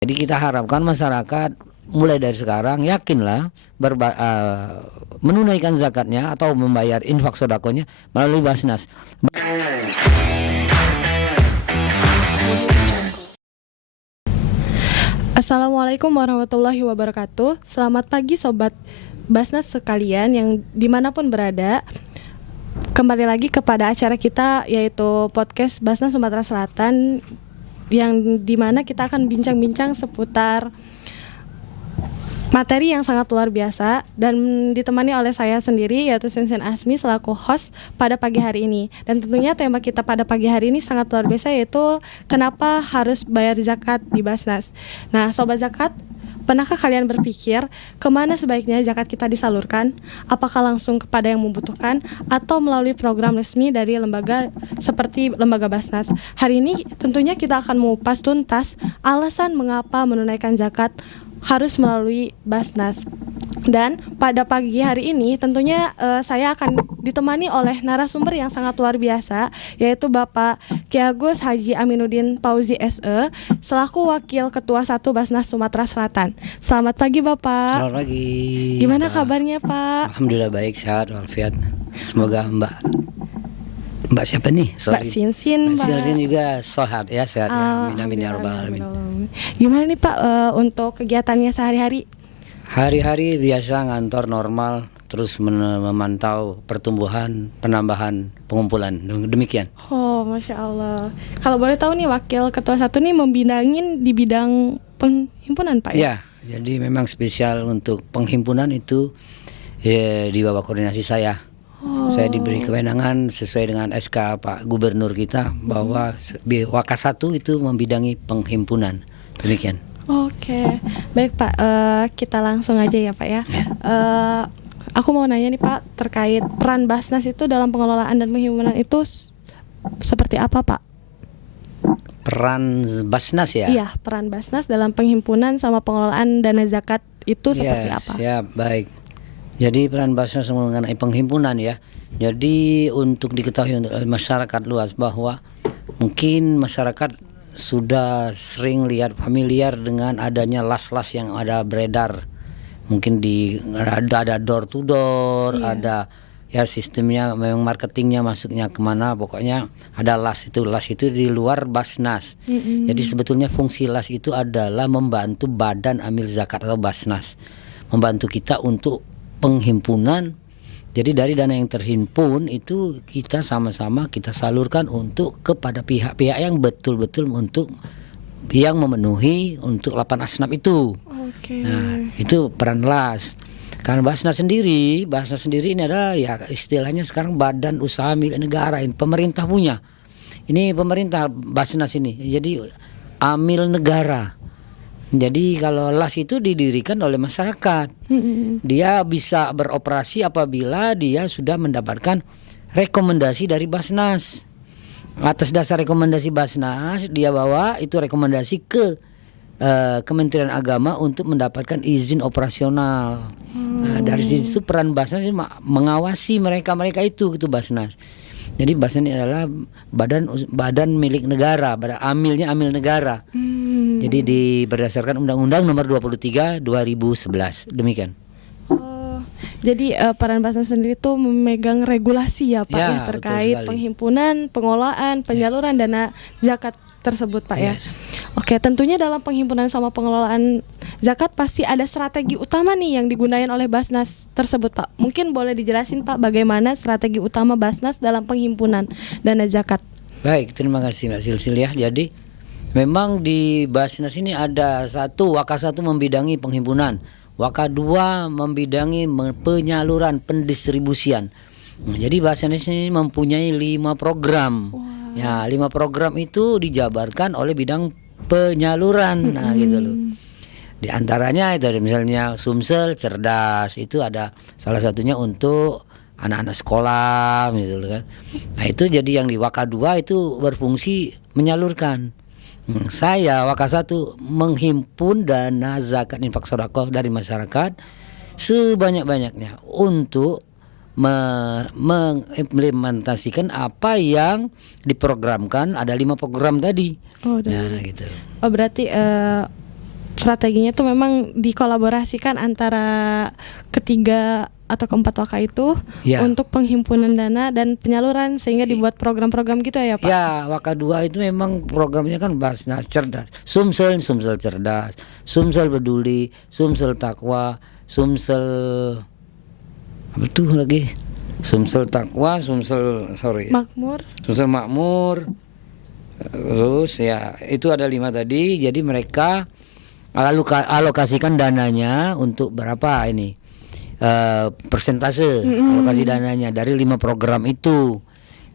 Jadi kita harapkan masyarakat mulai dari sekarang yakinlah menunaikan zakatnya atau membayar infak sodakonya melalui Basnas. Assalamualaikum warahmatullahi wabarakatuh. Selamat pagi Sobat Basnas sekalian yang dimanapun berada. Kembali lagi kepada acara kita yaitu podcast Basnas Sumatera Selatan, yang dimana kita akan bincang-bincang seputar materi yang sangat luar biasa, dan ditemani oleh saya sendiri yaitu Sinsin Asmi selaku host pada pagi hari ini. Dan tentunya tema kita pada pagi hari ini sangat luar biasa, yaitu kenapa harus bayar zakat di Basnas. Nah Sobat Zakat, pernahkah kalian berpikir kemana sebaiknya zakat kita disalurkan? Apakah langsung kepada yang membutuhkan atau melalui program resmi dari lembaga seperti lembaga Basnas? Hari ini tentunya kita akan mengupas tuntas alasan mengapa menunaikan zakat harus melalui Basnas. Dan pada pagi hari ini tentunya saya akan ditemani oleh narasumber yang sangat luar biasa, yaitu Bapak Ki Agus Haji Aminuddin Fauzi SE selaku Wakil Ketua 1 Basnas Sumatera Selatan. Selamat pagi Bapak. Selamat pagi. Gimana kabarnya Pak? Alhamdulillah baik, sehat walafiat. Semoga Mbak siapa nih? Mbak Sinsin. Mbak Sinsin juga sehat ya, sehat ya. Amin ya rabbal alamin. Gimana nih Pak untuk kegiatannya sehari-hari? Hari-hari biasa ngantor normal, terus memantau pertumbuhan, penambahan, pengumpulan, demikian. Oh, Masya Allah. Kalau boleh tahu nih, Wakil Ketua 1 nih membidangin di bidang penghimpunan Pak ya? Ya, jadi memang spesial untuk penghimpunan itu di bawah koordinasi saya. Saya diberi kewenangan sesuai dengan SK Pak Gubernur kita bahwa Wakas 1 itu membidangi penghimpunan, demikian. Oke, baik Pak, kita langsung aja ya Pak ya. Aku mau nanya nih Pak, terkait peran Basnas itu dalam pengelolaan dan penghimpunan itu seperti apa Pak? Peran Basnas ya? Iya, peran Basnas dalam penghimpunan sama pengelolaan dana zakat itu seperti apa? Ya, baik. Jadi peran Basnas mengenai penghimpunan ya. Jadi untuk diketahui untuk masyarakat luas bahwa mungkin masyarakat sudah sering lihat familiar dengan adanya las-las yang ada beredar. Mungkin ada door to door, ada ya sistemnya memang marketingnya masuknya kemana, pokoknya ada las itu di luar Basnas. Jadi sebetulnya fungsi las itu adalah membantu badan amil zakat atau Basnas, membantu kita untuk penghimpunan. Jadi dari dana yang terhimpun itu kita sama-sama kita salurkan untuk kepada pihak-pihak yang betul-betul untuk yang memenuhi untuk 8 asnaf itu. Nah, itu peran las. Karena Basnas sendiri ini adalah ya istilahnya sekarang badan usaha milik negara, ini pemerintah punya. Ini pemerintah Basnas ini. Jadi amil negara. Jadi kalau las itu didirikan oleh masyarakat, dia bisa beroperasi apabila dia sudah mendapatkan rekomendasi dari Basnas. Atas dasar rekomendasi Basnas, dia bawa itu rekomendasi ke Kementerian Agama untuk mendapatkan izin operasional. Nah, dari situ peran Basnas mengawasi mereka itu Basnas. Jadi Basnas ini adalah badan milik negara, amil negara. Jadi berdasarkan Undang-Undang Nomor 23 2011, demikian. Jadi peran Basnas sendiri itu memegang regulasi ya Pak ya terkait penghimpunan, pengelolaan, penyaluran dana zakat tersebut Pak ya. Oke, tentunya dalam penghimpunan sama pengelolaan zakat pasti ada strategi utama nih yang digunakan oleh Basnas tersebut Pak. Mungkin boleh dijelasin Pak bagaimana strategi utama Basnas dalam penghimpunan dana zakat. Baik, terima kasih Mbak Silsil ya. Jadi memang di Basnas ini ada Wakas 1 membidangi penghimpunan, Wakas 2 membidangi penyaluran, pendistribusian. Nah, jadi Basnas ini mempunyai 5 program. Ya, 5 program itu dijabarkan oleh bidang penyaluran. Nah, gitu loh. Di antaranya itu misalnya Sumsel Cerdas, itu ada salah satunya untuk anak-anak sekolah misalnya kan. Nah, itu jadi yang di Wakas 2 itu berfungsi menyalurkan. Saya Wakas 1 menghimpun dana zakat infak sedekah dari masyarakat sebanyak-banyaknya untuk mengimplementasikan apa yang diprogramkan. Ada 5 program tadi. Nah, gitu. Berarti strateginya tuh memang dikolaborasikan antara ketiga atau keempat waka itu Ya. untuk penghimpunan dana dan penyaluran sehingga dibuat program-program gitu ya Pak. Ya, Waka 2 itu memang programnya kan Basnas cerdas. Sumsel cerdas, Sumsel peduli, Sumsel takwa, Sumsel apa tuh lagi? Sumsel takwa, Sumsel Makmur. Sumsel makmur. Terus ya itu ada 5 tadi. Jadi mereka alokasikan dananya untuk berapa ini? Persentase alokasi dananya dari 5 program itu.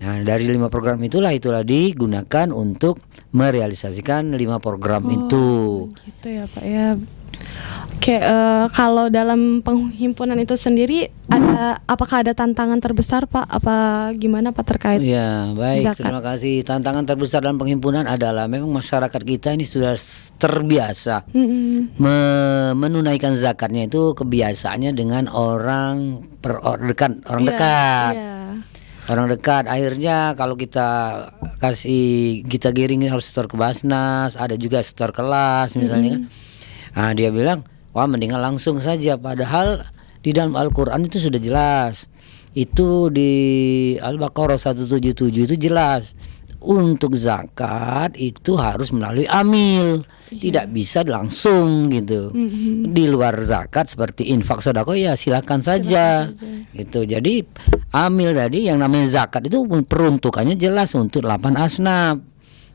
Nah, dari 5 program itulah digunakan untuk merealisasikan 5 program itu. Gitu ya Pak ya. Oke, kalau dalam penghimpunan itu sendiri apakah ada tantangan terbesar Pak? Apa gimana Pak terkait? Ya, baik. zakat? Terima kasih. Tantangan terbesar dalam penghimpunan adalah memang masyarakat kita ini sudah terbiasa menunaikan zakatnya itu kebiasaannya dengan orang dekat. Iya. Orang dekat, akhirnya kalau kita giring harus setor ke Basnas, ada juga setor kelas misalnya kan. Nah, dia bilang, wah mendingan langsung saja. Padahal di dalam Al-Quran itu sudah jelas. Itu di Al-Baqarah 177 itu jelas. Untuk zakat itu harus melalui amil, tidak bisa langsung gitu. Di luar zakat seperti infak sedekah ya silakan saja. Gitu. Jadi amil tadi yang namanya zakat itu peruntukannya jelas untuk 8 asnaf.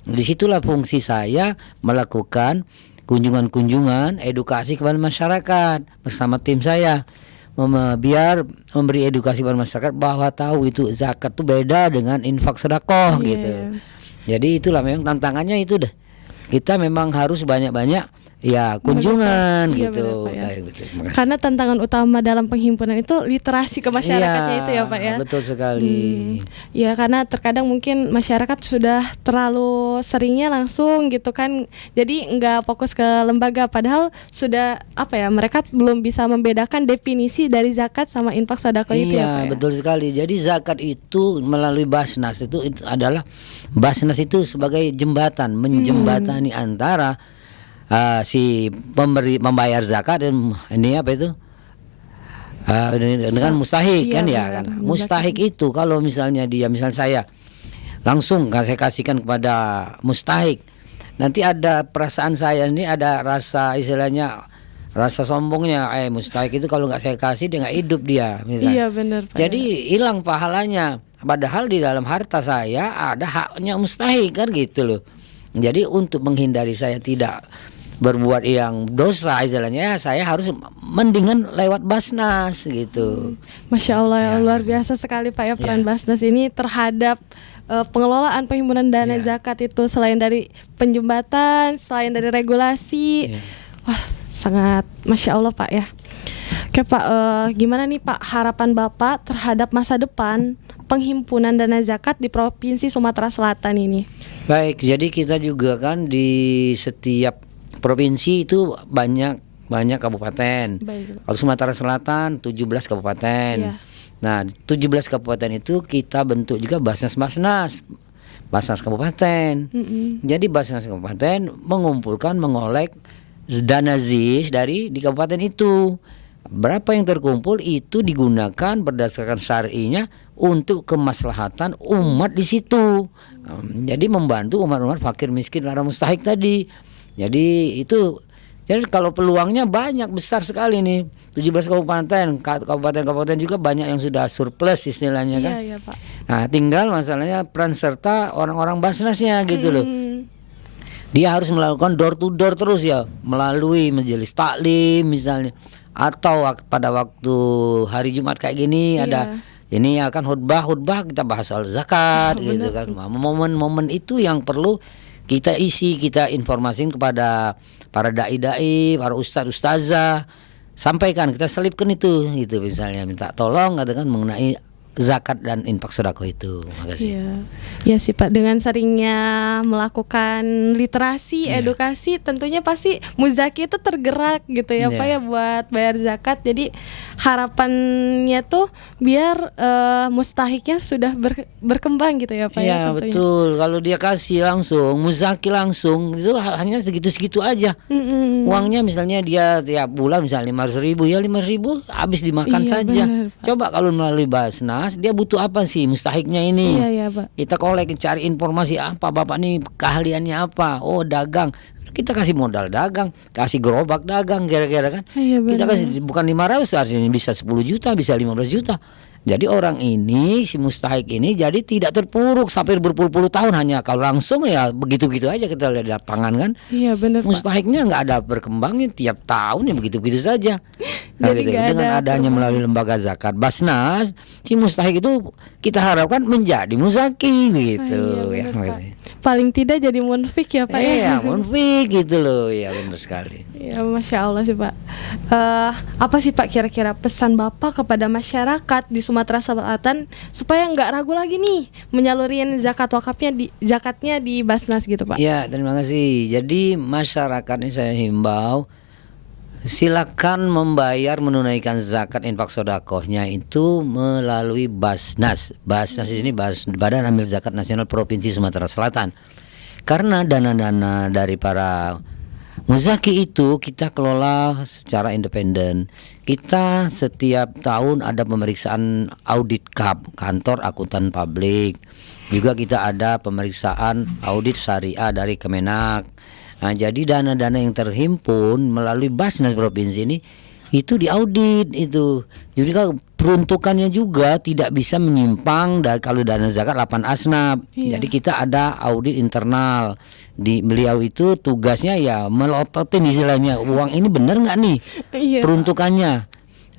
Disitulah fungsi saya melakukan kunjungan-kunjungan edukasi kepada masyarakat bersama tim saya. Biar memberi edukasi kepada masyarakat bahwa tahu itu zakat itu beda dengan infak sedekah gitu. Jadi itulah memang tantangannya itu deh. Kita memang harus banyak-banyak ya kunjungan Iya, gitu. benar, Pak, ya. Kayak gitu. Makasih. Karena tantangan utama dalam penghimpunan itu literasi ke masyarakatnya Iya, itu ya Pak ya. Betul sekali. Ya karena terkadang mungkin masyarakat sudah terlalu seringnya langsung gitu kan. Jadi nggak fokus ke lembaga padahal sudah mereka belum bisa membedakan definisi dari zakat sama infak sedekah itu ya Pak ya. Betul sekali. Jadi zakat itu melalui Basnas itu adalah Basnas itu sebagai jembatan menjembatani antara si membayar zakat dan ini apa itu dengan mustahik kan ya kan. Mustahik itu kalau misalnya saya langsung saya kasihkan kepada mustahik, nanti ada perasaan saya ini ada rasa istilahnya rasa sombongnya, mustahik itu kalau nggak saya kasih dia nggak hidup dia misalnya. Iya benar Pak. Jadi hilang pahalanya. Padahal di dalam harta saya ada haknya mustahik kan gitu loh. Jadi untuk menghindari saya tidak berbuat yang dosa istilahnya, saya harus mendingan lewat Basnas gitu. Masya Allah ya, luar biasa sekali Pak ya peran Basnas ini terhadap pengelolaan penghimpunan dana zakat itu, selain dari penjembatan, selain dari regulasi. Wah, sangat Masya Allah Pak ya. Oke Pak, gimana nih Pak harapan Bapak terhadap masa depan penghimpunan dana zakat di Provinsi Sumatera Selatan ini? Baik, jadi kita juga kan di setiap provinsi itu banyak kabupaten. Kalau Sumatera Selatan 17 kabupaten. Iya. Nah, 17 kabupaten itu kita bentuk juga Basnas kabupaten. Jadi Basnas kabupaten mengolek dana ZIS di kabupaten itu. Berapa yang terkumpul itu digunakan berdasarkan syar'inya untuk kemaslahatan umat di situ. Jadi membantu umat-umat fakir miskin lara mustahik tadi. Jadi kalau peluangnya banyak besar sekali nih. 17 kabupaten juga banyak yang sudah surplus istilahnya kan. Iya Pak. Nah, tinggal masalahnya peran serta orang-orang Basnasnya gitu loh. Dia harus melakukan door to door terus ya, melalui majelis taklim misalnya, atau pada waktu hari Jumat kayak gini ada ini akan khutbah kita bahas soal zakat gitu kan. Momen-momen itu yang perlu kita isi, kita informasikan kepada para dai-dai, para ustazah, sampaikan, kita selipkan itu gitu, misalnya minta tolong katakan mengenai zakat dan infak sedekah itu. Makasih. Iya, ya sih Pak. Dengan seringnya melakukan literasi, edukasi, tentunya pasti muzaki itu tergerak gitu ya Pak ya buat bayar zakat. Jadi harapannya tuh biar mustahiknya sudah berkembang gitu ya Pak ya. Iya Tentunya. betul. Kalau dia kasih langsung, muzaki langsung, itu hanya segitu-segitu aja. Uangnya misalnya dia tiap bulan misalnya 500.000, ya 500.000 habis dimakan Iya, saja. benar, Pak. Coba kalau melalui Basnas, dia butuh apa sih mustahiknya ini? Iya Pak. Kita kolek, cari informasi apa bapak nih keahliannya apa? Oh dagang. Kita kasih modal dagang, kasih gerobak dagang kira-kira kan. Iya, Kita benar. kasih bukan 500, artinya bisa 10 juta, bisa 15 juta. Jadi orang ini si mustahik ini jadi tidak terpuruk sampai berpuluh-puluh tahun, hanya kalau langsung ya begitu-begitu aja kita lihat di lapangan kan. Iya benar Pak. Mustahiknya nggak ada berkembangnya, tiap tahun ya begitu-begitu saja. Nah, Jadi gitu. nggak Dengan ada adanya melalui lembaga zakat Basnas, si mustahik itu kita harapkan menjadi muzaki gitu. Iya, Ya, benar, Pak. makasih. Paling tidak jadi munfik ya Pak ya. Iya, munfik gitu loh. Ya benar sekali. Ya, Masya Allah sih Pak. Apa sih Pak kira-kira pesan Bapak kepada masyarakat di Sumatera Selatan supaya nggak ragu lagi nih menyalurin zakatnya di Basnas gitu Pak? Ya, terima kasih. Jadi masyarakat ini saya himbau, silakan membayar menunaikan zakat infak sodakohnya itu melalui Basnas. Basnas di sini Badan Amil Zakat Nasional Provinsi Sumatera Selatan. Karena dana-dana dari para muzaki itu kita kelola secara independen. Kita setiap tahun ada pemeriksaan audit KAP, kantor akuntan publik. Juga kita ada pemeriksaan audit syariah dari Kemenak. Nah, jadi dana-dana yang terhimpun melalui Basnas provinsi ini itu diaudit itu. Jadi kalau peruntukannya juga tidak bisa menyimpang dari kalau dana zakat 8 asnaf. Iya. Jadi kita ada audit internal. Di beliau itu tugasnya ya melototin istilahnya uang ini benar nggak nih Iya. peruntukannya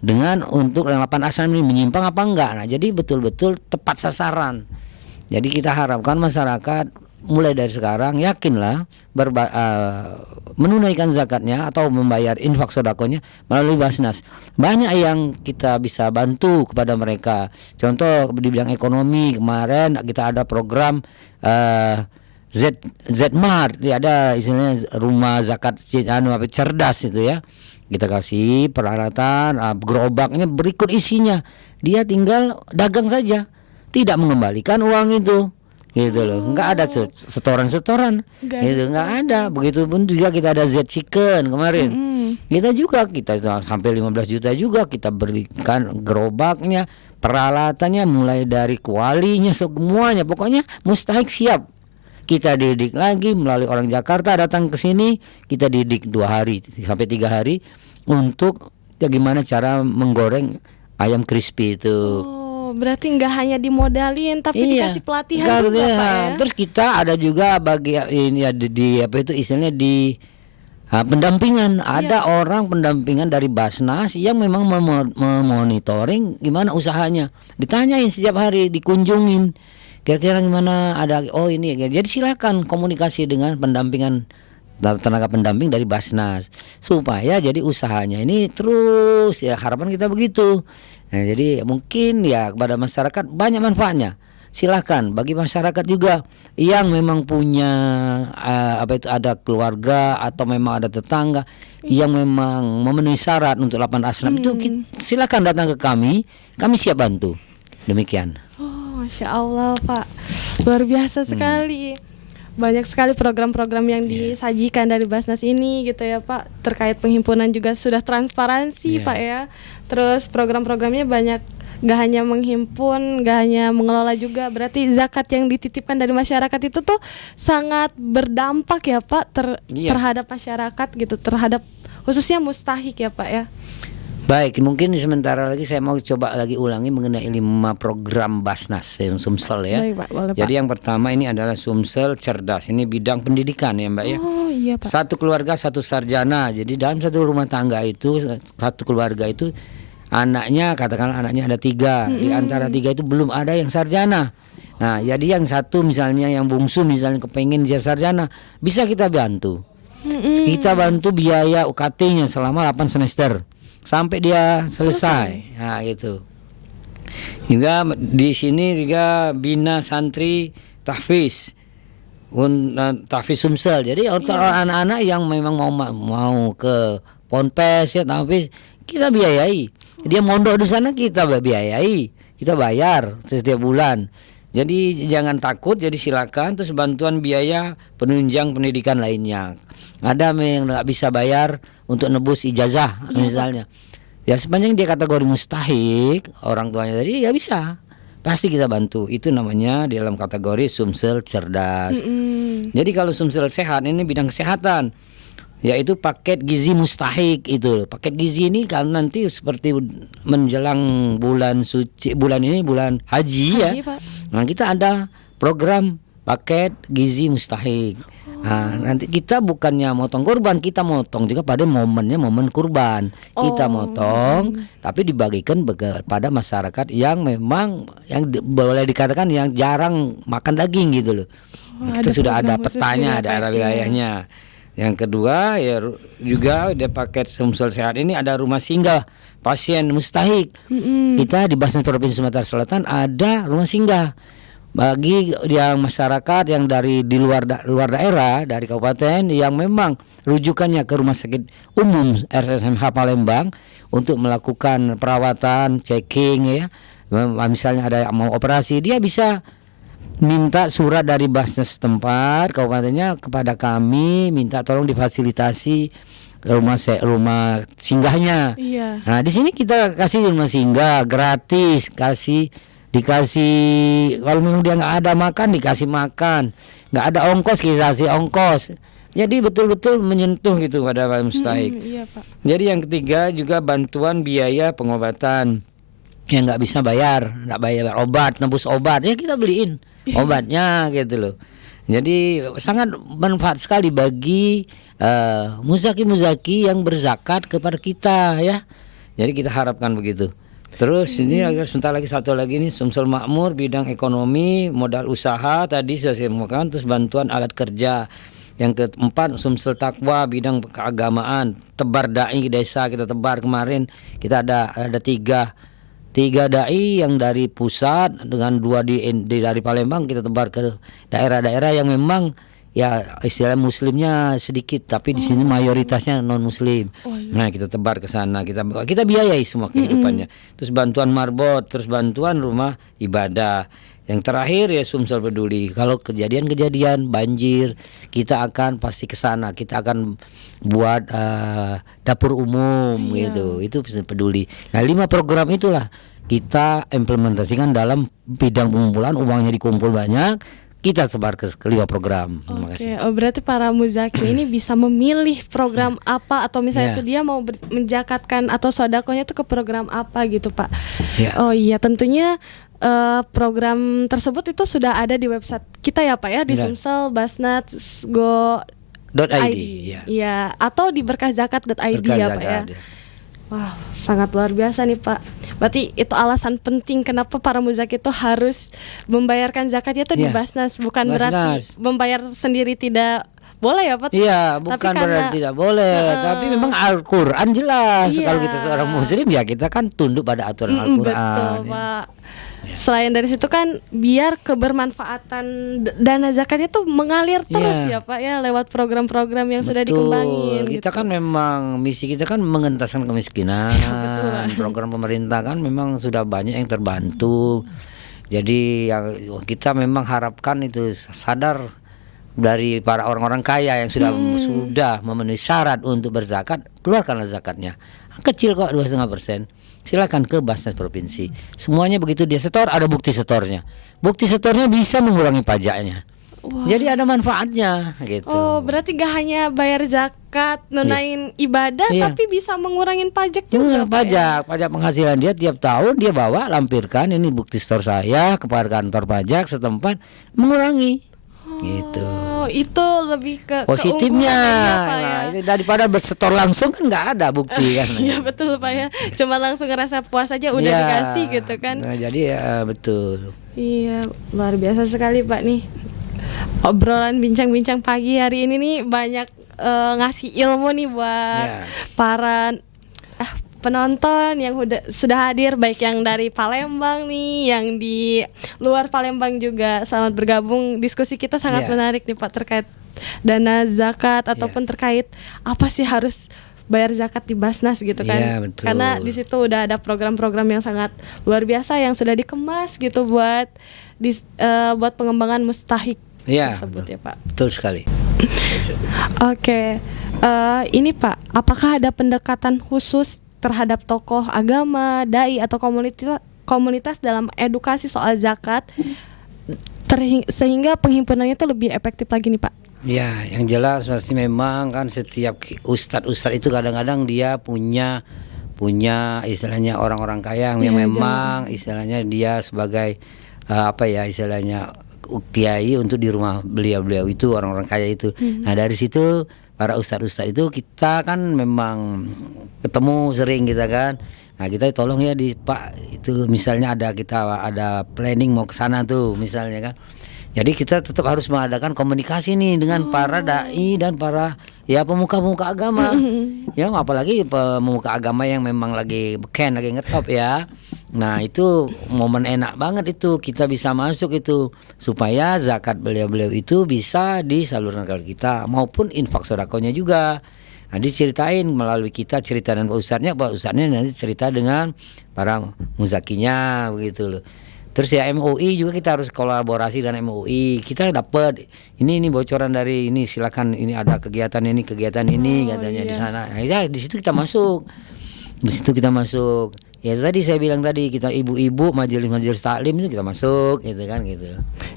dengan untuk yang 8 asnaf ini menyimpang apa enggak. Nah, jadi betul-betul tepat sasaran. Jadi kita harapkan masyarakat mulai dari sekarang yakinlah menunaikan zakatnya atau membayar infak sodakonya melalui Basnas. Banyak yang kita bisa bantu kepada mereka. Contoh di bidang ekonomi kemarin kita ada program Zmart, ya ada istilahnya rumah zakat cerdas itu ya. Kita kasih peralatan gerobaknya berikut isinya. Dia tinggal dagang saja, tidak mengembalikan uang itu. Gitu loh, nggak ada setoran-setoran, gitu nggak ada. Begitupun juga kita ada Z Chicken kemarin, kita sampai 15 juta juga kita berikan gerobaknya, peralatannya mulai dari kualinya semuanya, pokoknya mustahik siap. Kita didik lagi melalui orang Jakarta datang ke sini, kita didik 2 hari sampai 3 hari untuk gimana cara menggoreng ayam crispy itu. Berarti nggak hanya dimodalin tapi dikasih pelatihan juga Pak ya. Terus kita ada juga ini di apa itu istilahnya di pendampingan. Ada orang pendampingan dari Basnas yang memang memonitoring gimana usahanya. Ditanyain setiap hari, dikunjungin. Kira-kira gimana ada ini. Jadi silakan komunikasi dengan pendampingan tenaga pendamping dari Basnas supaya jadi usahanya ini terus ya, harapan kita begitu. Nah, jadi mungkin ya kepada masyarakat banyak manfaatnya. Silakan bagi masyarakat juga yang memang punya ada keluarga atau memang ada tetangga yang memang memenuhi syarat untuk 8 asnaf itu silakan datang ke kami siap bantu. Demikian. Oh, Masya Allah Pak, luar biasa sekali. Banyak sekali program-program yang disajikan dari Basnas ini gitu ya Pak. Terkait penghimpunan juga sudah transparansi Pak ya. Terus program-programnya banyak, gak hanya menghimpun, gak hanya mengelola juga. Berarti zakat yang dititipkan dari masyarakat itu tuh sangat berdampak ya Pak terhadap masyarakat gitu, terhadap khususnya mustahik ya Pak ya. Baik, mungkin sementara lagi saya mau coba lagi ulangi mengenai 5 program Basnas Sumsel ya. Baik, Pak, boleh, Jadi Pak. yang pertama ini adalah Sumsel Cerdas. Ini bidang pendidikan ya Mbak ya. Oh iya Pak. Satu keluarga satu sarjana. Jadi dalam satu rumah tangga itu, satu keluarga itu anaknya, katakanlah anaknya ada 3. Di antara 3 itu belum ada yang sarjana. Nah, jadi yang satu misalnya yang bungsu misalnya kepengen dia sarjana, bisa kita bantu. Kita bantu biaya UKT-nya selama 8 semester sampai dia selesai. Nah, gitu. Juga di sini juga bina santri tahfiz. Tahfiz Sumsel. Jadi untuk anak-anak yang memang mau ke Ponpes ya tahfiz, kita biayai. Dia mondok di sana kita biayai. Kita bayar setiap bulan. Jadi jangan takut, jadi silakan. Terus bantuan biaya penunjang pendidikan lainnya. Ada yang nggak bisa bayar untuk nebus ijazah misalnya. Ya sepanjang dia kategori mustahik orang tuanya tadi ya bisa, pasti kita bantu. Itu namanya di dalam kategori Sumsel cerdas. Jadi kalau Sumsel sehat ini bidang kesehatan, yaitu paket gizi mustahik itu. Paket gizi ini kan nanti seperti menjelang bulan suci, bulan ini bulan haji ya. Pak. Nah kita ada program paket gizi mustahik. Nah, nanti kita bukannya motong kurban, kita motong juga pada momennya momen kurban. Kita motong, tapi dibagikan pada masyarakat yang memang yang boleh dikatakan yang jarang makan daging gitu loh. Kita sudah ada petanya, ada wilayahnya. Yang kedua ya juga ada paket Sumsel sehat ini ada rumah singgah pasien mustahik. Kita di Basnas Provinsi Sumatera Selatan ada rumah singgah bagi yang masyarakat yang dari di luar daerah dari kabupaten yang memang rujukannya ke rumah sakit umum RSMH Palembang untuk melakukan perawatan, checking ya. Misalnya ada yang mau operasi, dia bisa minta surat dari Basnas setempat kabupatennya kepada kami, minta tolong difasilitasi rumah singgahnya. Iya. Nah, di sini kita kasih rumah singgah gratis, dikasih kalau memang dia nggak ada makan dikasih makan, nggak ada ongkos kita kasih ongkos. Jadi betul-betul menyentuh gitu pada mustahik. Iya, Pak. Jadi yang ketiga juga bantuan biaya pengobatan yang nggak bisa bayar, nggak bayar obat, nebus obat ya kita beliin obatnya gitu loh. Jadi sangat bermanfaat sekali bagi muzaki yang berzakat kepada kita ya. Jadi kita harapkan begitu. Terus ini agak sebentar lagi satu lagi nih Sumsel Makmur bidang ekonomi modal usaha tadi sudah saya makan, terus bantuan alat kerja. Yang keempat Sumsel Takwa bidang keagamaan, tebar dai desa kita tebar kemarin kita ada tiga dai yang dari pusat dengan 2 dari Palembang kita tebar ke daerah-daerah yang memang ya istilah muslimnya sedikit tapi di sini mayoritasnya non muslim. Nah kita tebar ke sana, kita biayai semua kehidupannya. Terus bantuan marbot, terus bantuan rumah ibadah. Yang terakhir ya Sumsel peduli. Kalau kejadian banjir kita akan pasti ke sana. Kita akan buat dapur umum gitu. Itu peduli. Nah 5 program itulah kita implementasikan dalam bidang pengumpulan, uangnya dikumpul banyak. Kita sebar ke 5 program. Terima kasih. Oh berarti para muzaki ini bisa memilih program apa atau misalnya itu dia mau menjakatkan atau sodakonya itu ke program apa gitu Pak. Oh iya tentunya program tersebut itu sudah ada di website kita ya Pak ya di Sumsel Basnas .id ya atau di berkahzakat.id ya Pak ya. Wah, sangat luar biasa nih Pak. Berarti itu alasan penting kenapa para muzaki itu harus membayarkan zakatnya itu di Basnas. Bukan berarti membayar sendiri tidak boleh ya Pak? Iya, bukan berarti tidak boleh. Tapi memang Al-Quran jelas. Kalau kita seorang muslim ya kita kan tunduk pada aturan Al-Quran. Betul Pak. Selain dari situ kan biar kebermanfaatan dana zakatnya tuh mengalir terus ya Pak ya lewat program-program yang sudah dikembangin. Kita kan memang misi kita kan mengentaskan kemiskinan. Program pemerintah kan memang sudah banyak yang terbantu. Jadi yang kita memang harapkan itu sadar dari para orang-orang kaya yang sudah memenuhi syarat untuk berzakat, keluarkanlah zakatnya. Kecil kok 2,5%. Silakan ke Basnas Provinsi. Semuanya begitu dia setor ada bukti setornya. Bukti setornya bisa mengurangi pajaknya. Jadi ada manfaatnya gitu. Oh, berarti gak hanya bayar zakat, nunain ibadah tapi bisa mengurangin pajak juga. Pajak penghasilan dia tiap tahun dia bawa lampirkan ini bukti setor saya kepada kantor pajak setempat mengurangi. Gitu. Itu lebih ke positifnya. Nah, itu daripada bersetor langsung kan nggak ada bukti kan. Iya betul Pak ya. Cuma langsung ngerasa puas aja udah dikasih gitu kan. Nah, jadi ya betul. Iya, luar biasa sekali Pak nih. Obrolan bincang-bincang pagi hari ini nih banyak ngasih ilmu nih buat para penonton yang sudah hadir, baik yang dari Palembang nih, yang di luar Palembang juga. Selamat bergabung. Diskusi kita sangat menarik nih Pak terkait dana zakat ataupun terkait apa sih harus bayar zakat di Basnas gitu kan. Betul. Karena di situ udah ada program-program yang sangat luar biasa yang sudah dikemas gitu buat pengembangan mustahik tersebut ya Pak. Betul sekali. Oke. Ini Pak, apakah ada pendekatan khusus terhadap tokoh agama, dai atau komunitas dalam edukasi soal zakat sehingga penghimpunannya itu lebih efektif lagi nih Pak? Ya, yang jelas pasti memang kan setiap ustadz itu kadang-kadang dia punya istilahnya orang-orang kaya yang memang istilahnya dia sebagai istilahnya kiai untuk di rumah beliau itu orang-orang kaya itu. Nah dari situ para ustadz itu kita kan memang ketemu sering kita kan. Nah kita tolong ya di Pak itu misalnya kita ada planning mau ke sana tuh misalnya kan. Jadi kita tetap harus mengadakan komunikasi nih dengan para dai dan para pemuka-pemuka agama. Ya apalagi pemuka agama yang memang lagi beken, lagi ngetop ya. Nah itu momen enak banget itu kita bisa masuk itu supaya zakat beliau-beliau itu bisa disalurkan ke kita maupun infak sodakonya juga. Nah diceritain melalui kita cerita dan Pak Ustadznya nanti cerita dengan para muzakinya begitu loh. Terus ya MUI juga kita harus kolaborasi dengan MUI. Kita dapat ini bocoran dari ini silakan ini ada kegiatan ini katanya di sana. Nah, ya di situ kita masuk. Ya tadi saya bilang tadi kita ibu-ibu majelis taklim itu kita masuk gitu kan gitu.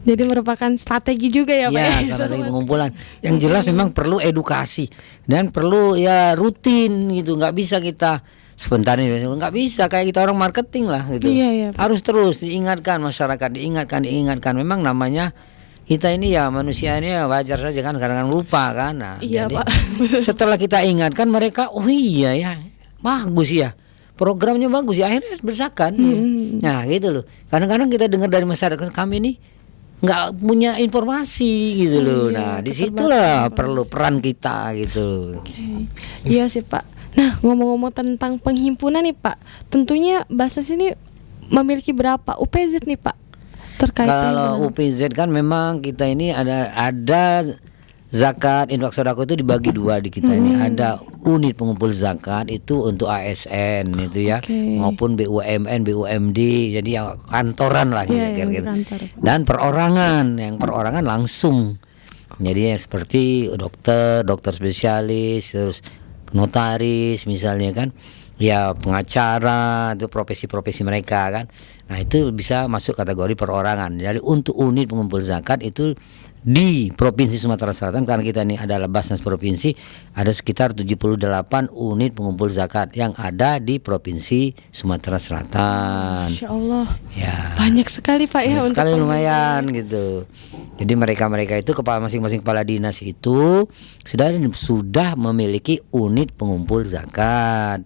Jadi merupakan strategi juga ya Pak. Ya, strategi pengumpulan. Yang jelas memang perlu edukasi dan perlu rutin gitu. Nggak bisa kita sebentar ini nggak bisa kayak kita orang marketing lah gitu. Harus terus diingatkan masyarakat, diingatkan. Memang namanya kita ini manusia ini wajar saja kan kadang-kadang lupa kan. Nah, jadi Pak. Setelah kita ingatkan mereka bagus ya. Programnya bagus ya akhirnya bersakan. Nah gitu loh. Kadang-kadang kita dengar dari masyarakat kami ini nggak punya informasi gitu loh. Nah disitulah perlu peran kita gitu. Iya sih Pak. Nah ngomong-ngomong tentang penghimpunan nih Pak, tentunya Basnas ini memiliki berapa UPZ nih Pak terkait kalau UPZ kan memang kita ini ada zakat infak sodako itu dibagi dua di kita ini. Ada unit pengumpul zakat itu untuk ASN itu ya, maupun BUMN, BUMD, jadi kantoran lah kira-kira. Dan perorangan, yang perorangan langsung. Jadi seperti dokter spesialis, terus notaris misalnya kan, ya pengacara, itu profesi-profesi mereka kan. Nah itu bisa masuk kategori perorangan. Jadi untuk unit pengumpul zakat itu di Provinsi Sumatera Selatan, karena kita ini adalah Basnas Provinsi, ada sekitar 78 unit pengumpul zakat yang ada di Provinsi Sumatera Selatan. Masya Allah, ya banyak sekali Pak ya. Banyak sekali lumayan gitu. Jadi mereka itu masing-masing kepala dinas itu sudah memiliki unit pengumpul zakat.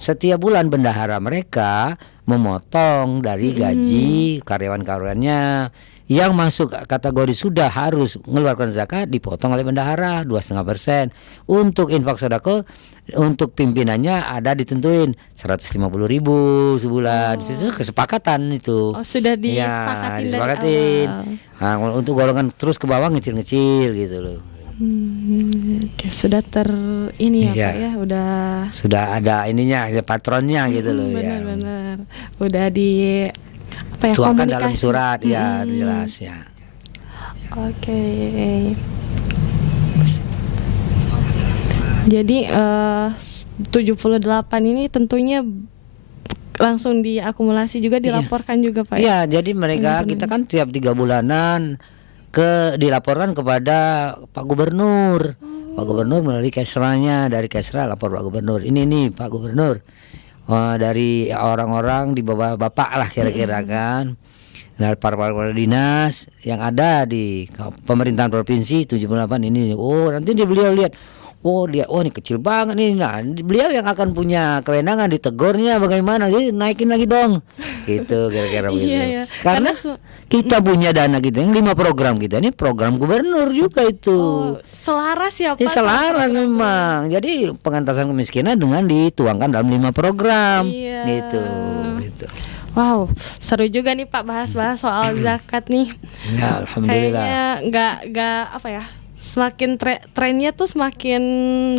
Setiap bulan bendahara mereka memotong dari gaji karyawan-karyawannya yang masuk kategori sudah harus mengeluarkan zakat, dipotong oleh bendahara 2,5%. Untuk infak sodako untuk pimpinannya ada ditentuin 150.000 sebulan. Itu kesepakatan itu. Sudah disepakatin dari awal. Nah, untuk golongan terus ke bawah ngecil-ngecil gitu loh. Sudah ini ya Pak ya, sudah ada ininya, patronnya gitu loh. Benar. Udah di tuangkan dalam surat ya jelas ya. Jadi 78 ini tentunya langsung diakumulasi juga, dilaporkan juga Pak. Iya, jadi mereka kita kan tiap 3 bulanan dilaporkan kepada Pak Gubernur. Pak Gubernur melalui kesranya, dari kesra lapor Pak Gubernur. Ini nih Pak Gubernur. Dari orang-orang di bawah Bapak lah kira-kira kan. Dari para dinas yang ada di pemerintahan provinsi 78 ini. Oh, nanti beliau lihat. oh dia, oh ini kecil banget nih. Nah, beliau yang akan punya kewenangan ditegurnya bagaimana, jadi naikin lagi dong, gitu kira-kira begitu. Iya. Karena kita punya dana kita yang 5 program kita ini program gubernur juga itu. Selaras ya Pak. Selaras memang. Jadi pengentasan kemiskinan dengan dituangkan dalam 5 program, Iya. gitu. Wow, seru juga nih Pak bahas-bahas soal zakat nih. Ya, alhamdulillah. Kayaknya nggak apa ya, semakin trennya tuh semakin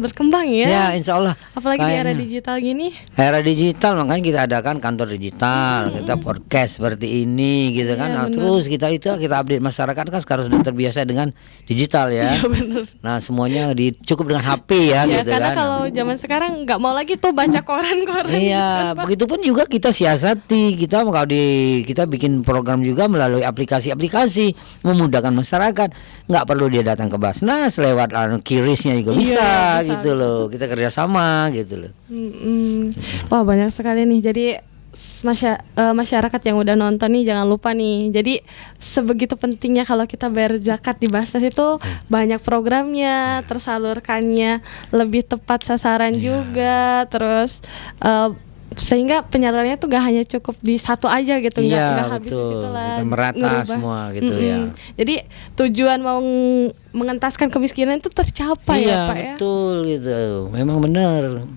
berkembang ya. Ya, insya Allah. Apalagi di era Kayaknya. digital gini. Era digital, makanya kita adakan kantor digital, kita podcast seperti ini gitu kan. Nah, terus kita update masyarakat kan sekarang sudah terbiasa dengan digital ya. Iya benar. Nah, semuanya cukup dengan HP ya, Ya gitu karena kan. kalau zaman sekarang nggak mau lagi tuh baca koran-koran. Iya, begitupun juga kita siasati. Kita bikin program juga melalui aplikasi-aplikasi memudahkan masyarakat. Nggak perlu dia datang ke Basnas, lewat kirisnya juga bisa, gitu loh. Kita kerjasama gitu loh. Wah banyak sekali nih. Jadi masyarakat yang udah nonton nih jangan lupa nih. Jadi sebegitu pentingnya kalau kita bayar zakat di Basnas itu banyak programnya, tersalurkannya lebih tepat sasaran juga. Terus sehingga penyalurannya tuh gak hanya cukup di satu aja gitu, nggak habis di situ lah, kita merata ngerubah. semua gitu ya. Jadi tujuan mau mengentaskan kemiskinan itu tercapai ya Pak ya. Betul gitu, memang benar.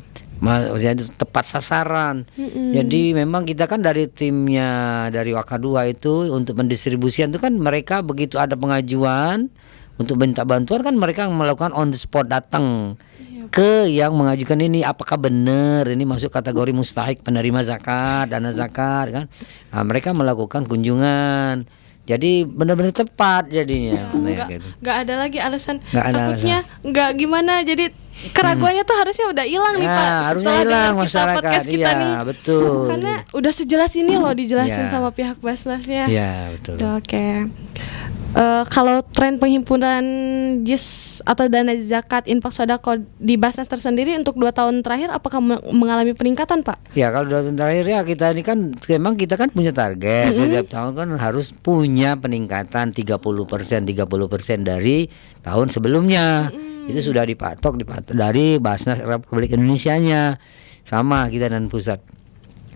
Jadi tepat sasaran. Jadi memang kita kan dari timnya dari Waka2 itu untuk pendistribusian itu kan mereka begitu ada pengajuan untuk minta bantuan kan mereka melakukan on the spot datang ke yang mengajukan ini, apakah benar ini masuk kategori mustahik penerima zakat, dana zakat kan. Nah, mereka melakukan kunjungan. Jadi benar-benar tepat jadinya. Nggak ada lagi alasan takutnya nggak gimana. Jadi keraguannya tuh harusnya udah hilang nih Pak. Harusnya hilang masyarakat. Podcast kita nih. Betul. Karena udah sejelas ini loh dijelasin sama pihak Basnasnya. Iya betul. Oke. Kalau tren penghimpunan JIS atau dana zakat infak sodako di Basnas tersendiri untuk 2 tahun terakhir apakah mengalami peningkatan Pak? Ya kalau 2 tahun terakhir ya kita ini kan memang kita kan punya target setiap tahun kan harus punya peningkatan 30% dari tahun sebelumnya. Itu sudah dipatok dari Basnas Republik Indonesianya sama kita dan pusat.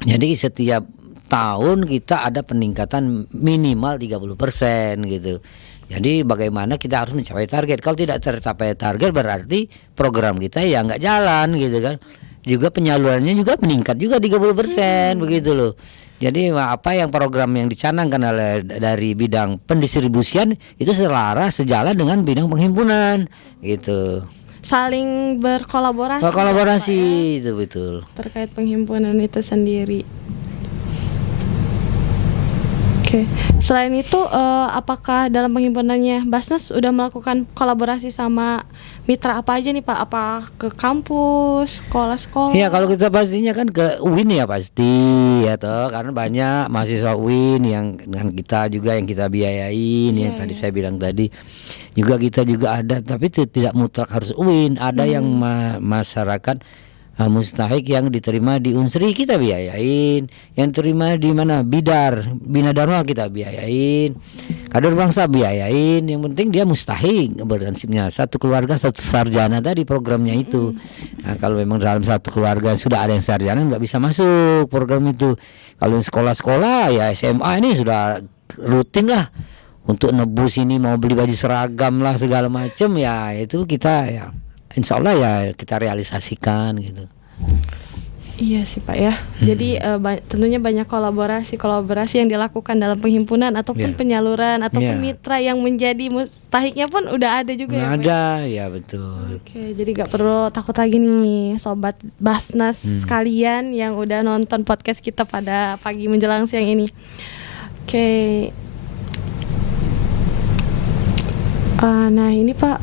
Jadi setiap tahun kita ada peningkatan minimal 30% gitu. Jadi bagaimana kita harus mencapai target. Kalau tidak tercapai target berarti program kita ya nggak jalan gitu kan. Juga penyalurannya juga meningkat juga 30% begitu loh. Jadi apa yang program yang dicanangkan oleh dari bidang pendistribusian itu sejalan dengan bidang penghimpunan gitu. Saling berkolaborasi. Berkolaborasi ya, itu betul. Terkait penghimpunan itu sendiri. Oke. Selain itu apakah dalam penghimpunannya Basnas udah melakukan kolaborasi sama mitra apa aja nih Pak? Apa ke kampus, sekolah-sekolah? Ya kalau kita pastinya kan ke UIN ya pasti ya toh, karena banyak mahasiswa UIN yang dengan kita juga yang kita biayain yang tadi saya bilang tadi. Juga kita juga ada tapi tidak mutlak harus UIN, ada yang masyarakat mustahik yang diterima di Unsri kita biayain, yang terima di mana Bina Dharma kita biayain, kader bangsa biayain, yang penting dia mustahik bernansibnya satu keluarga satu sarjana tadi programnya itu. Nah, kalau memang dalam satu keluarga sudah ada yang sarjana nggak bisa masuk program itu. Kalau sekolah-sekolah ya SMA ini sudah rutin lah untuk nebus ini mau beli baju seragam lah segala macam ya itu kita ya. Insya Allah ya kita realisasikan gitu. Iya sih Pak ya. Jadi tentunya banyak kolaborasi yang dilakukan dalam penghimpunan ataupun penyaluran ataupun mitra yang menjadi mustahiknya pun udah ada juga ya Pak. Ada ya betul. Oke, jadi gak perlu takut lagi nih sobat Basnas sekalian yang udah nonton podcast kita pada pagi menjelang siang ini. Oke. Nah ini Pak,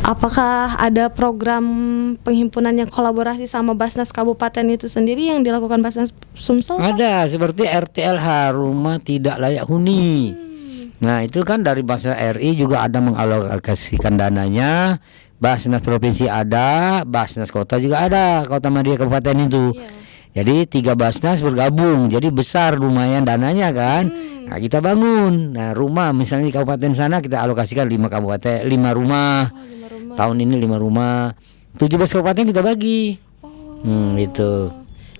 apakah ada program penghimpunan yang kolaborasi sama Basnas Kabupaten itu sendiri yang dilakukan Basnas Sumsel? Ada seperti RTLH Rumah Tidak Layak Huni. Nah itu kan dari Basnas RI juga ada mengalokasikan dananya. Basnas Provinsi ada, Basnas Kota juga ada, Kota Madia Kabupaten itu. Jadi 3 Basnas bergabung, jadi besar lumayan dananya kan. Nah, kita bangun. Nah, rumah misalnya di kabupaten sana kita alokasikan 5 kabupaten, 5 rumah. tahun ini 5 rumah, 17 kabupaten kita bagi. Gitu.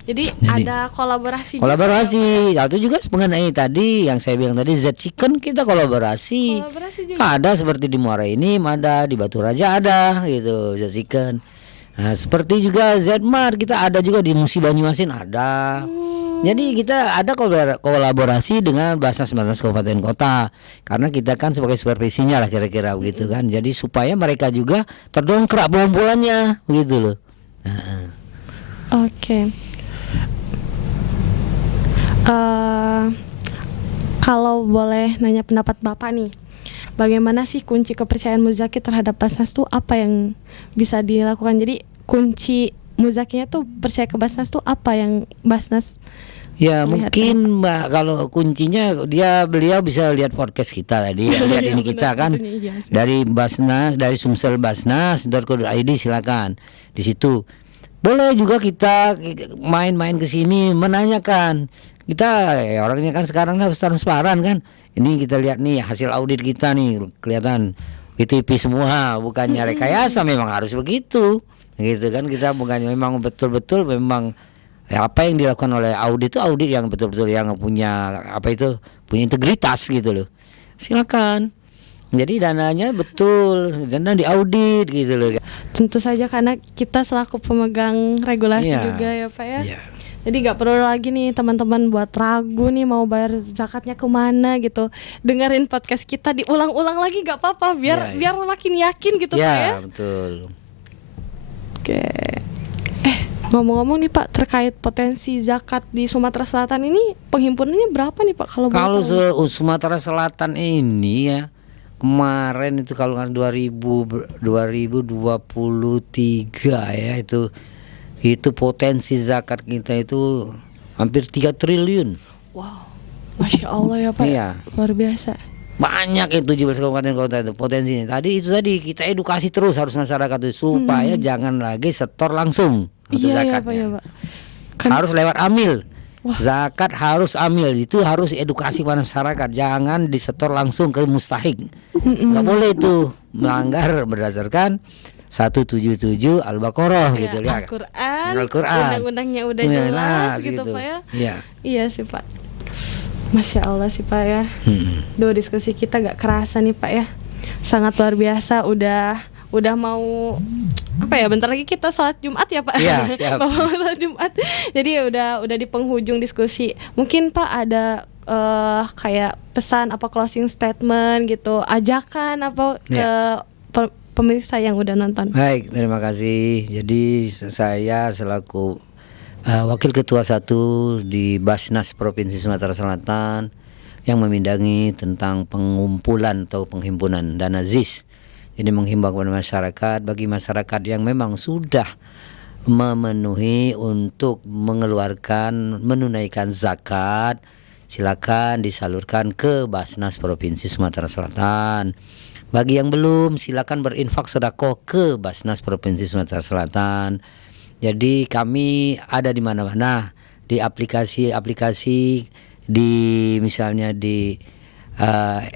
Jadi ada kolaborasi juga. Kolaborasi. Itu juga mengenai tadi yang saya bilang tadi Z Chicken kita kolaborasi. Kolaborasi juga. Ada seperti di Muara ini ada, di Batu Raja ada gitu Z Chicken. Nah, seperti juga Z Mart kita ada juga di Musi Banyuasin ada. Jadi kita ada kolaborasi dengan Basnas 19 kabupaten kota. Karena kita kan sebagai supervisinya lah kira-kira begitu kan. Jadi supaya mereka juga terdongkrak pengumpulannya begitu loh. Oke. Kalau boleh nanya pendapat Bapak nih, bagaimana sih kunci kepercayaan Muzaki terhadap Basnas tuh apa yang bisa dilakukan? Jadi kunci Muzakinya tuh percaya ke Basnas tuh apa yang Basnas Ya lihat? mungkin Mbak, kalau kuncinya beliau bisa lihat podcast kita tadi, lihat ini kita kan dari Basnas, dari Sumsel Basnas.co.id, silakan di situ. Boleh juga kita main-main ke sini menanyakan. Kita orangnya kan sekarang harus transparan kan. Ini kita lihat nih hasil audit kita nih kelihatan VTP semua, bukannya rekayasa, memang harus begitu. Gitu kan, kita bukannya memang betul-betul memang apa yang dilakukan oleh audit itu audit yang betul-betul yang punya punya integritas gitu loh. Silakan. Jadi dananya betul, dana diaudit gitu loh. Tentu saja karena kita selaku pemegang regulasi Iya. juga ya Pak ya. Iya. Jadi nggak perlu lagi nih teman-teman buat ragu nih mau bayar zakatnya kemana gitu. Dengerin podcast kita diulang-ulang lagi nggak apa-apa biar Iya, iya. biar makin yakin gitu Pak ya. Ya betul. Oke. Ngomong-ngomong nih Pak terkait potensi zakat di Sumatera Selatan ini penghimpunannya berapa nih Pak kalau boleh Kalau tahu? Sumatera Selatan ini ya kemarin itu kalau nggak 2023 ya itu potensi zakat kita itu hampir 3 triliun. Wow. Masya Allah ya Pak. Iya. Luar biasa. Banyak itu 17 kabupaten kota itu potensinya. Tadi kita edukasi terus harus masyarakat itu supaya jangan lagi setor langsung untuk Iya ya zakatnya. Pak ya Pak. Kan- Harus lewat amil. Zakat harus amil, itu harus edukasi pada masyarakat, jangan disetor langsung ke mustahik. Nggak boleh itu, melanggar berdasarkan 177 Al-Baqarah Ya, gitu ya. Al-Quran. Undang-undangnya udah jelas gitu Pak ya. Iya. Iya sih Pak. Masya Allah sih Pak ya. Duh, diskusi kita gak kerasa nih Pak ya. Sangat luar biasa. Udah mau apa ya? Bentar lagi kita sholat Jumat ya Pak. Iya, siap. Mau sholat Jumat. Jadi udah di penghujung diskusi. Mungkin Pak ada kayak pesan apa closing statement gitu, ajakan apa ke pemirsa yang udah nonton. Baik, terima kasih. Jadi saya selaku Wakil Ketua 1 di Basnas Provinsi Sumatera Selatan yang memindangi tentang pengumpulan atau penghimpunan dana ZIS. Jadi menghimbau kepada masyarakat, bagi masyarakat yang memang sudah memenuhi untuk menunaikan zakat, silakan disalurkan ke Basnas Provinsi Sumatera Selatan. Bagi yang belum, silakan berinfak sedekah ke Basnas Provinsi Sumatera Selatan. Jadi kami ada di mana-mana, di aplikasi-aplikasi, di misalnya di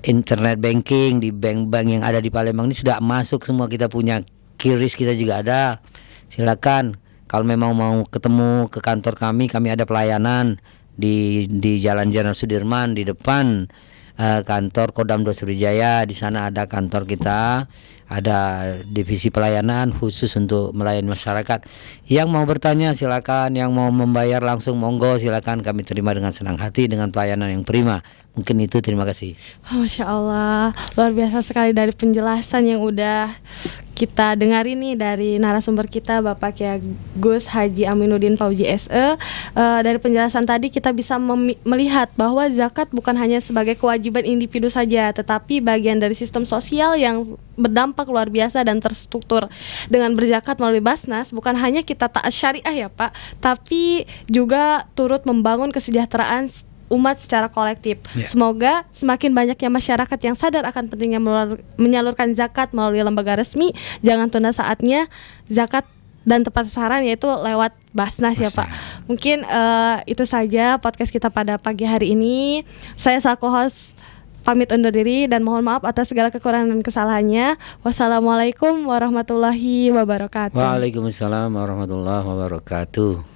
internet banking, di bank-bank yang ada di Palembang ini sudah masuk semua, kita punya QRIS kita juga ada. Silakan kalau memang mau ketemu ke kantor kami ada pelayanan di Jalan Jenderal Sudirman di depan kantor Kodam 2 Sriwijaya. Di sana ada kantor kita, ada divisi pelayanan khusus untuk melayani masyarakat. Yang mau bertanya silakan, yang mau membayar langsung monggo silakan, kami terima dengan senang hati dengan pelayanan yang prima. Mungkin itu, terima kasih. Masya Allah, luar biasa sekali dari penjelasan yang udah kita dengar ini dari narasumber kita Bapak Kiai Gus Haji Aminuddin Fauzi SE. Dari penjelasan tadi kita bisa melihat bahwa zakat bukan hanya sebagai kewajiban individu saja, tetapi bagian dari sistem sosial yang berdampak luar biasa dan terstruktur. Dengan berzakat melalui Basnas, bukan hanya kita taat syariah ya Pak, tapi juga turut membangun kesejahteraan umat secara kolektif. Semoga semakin banyaknya masyarakat yang sadar akan pentingnya menyalurkan zakat melalui lembaga resmi. Jangan tunda saatnya zakat dan tepat sasaran, yaitu lewat Basnas ya Pak. Mungkin itu saja podcast kita pada pagi hari ini. Saya selaku host pamit undur diri dan mohon maaf atas segala kekurangan dan kesalahannya. Wassalamualaikum warahmatullahi wabarakatuh. Waalaikumsalam warahmatullahi wabarakatuh.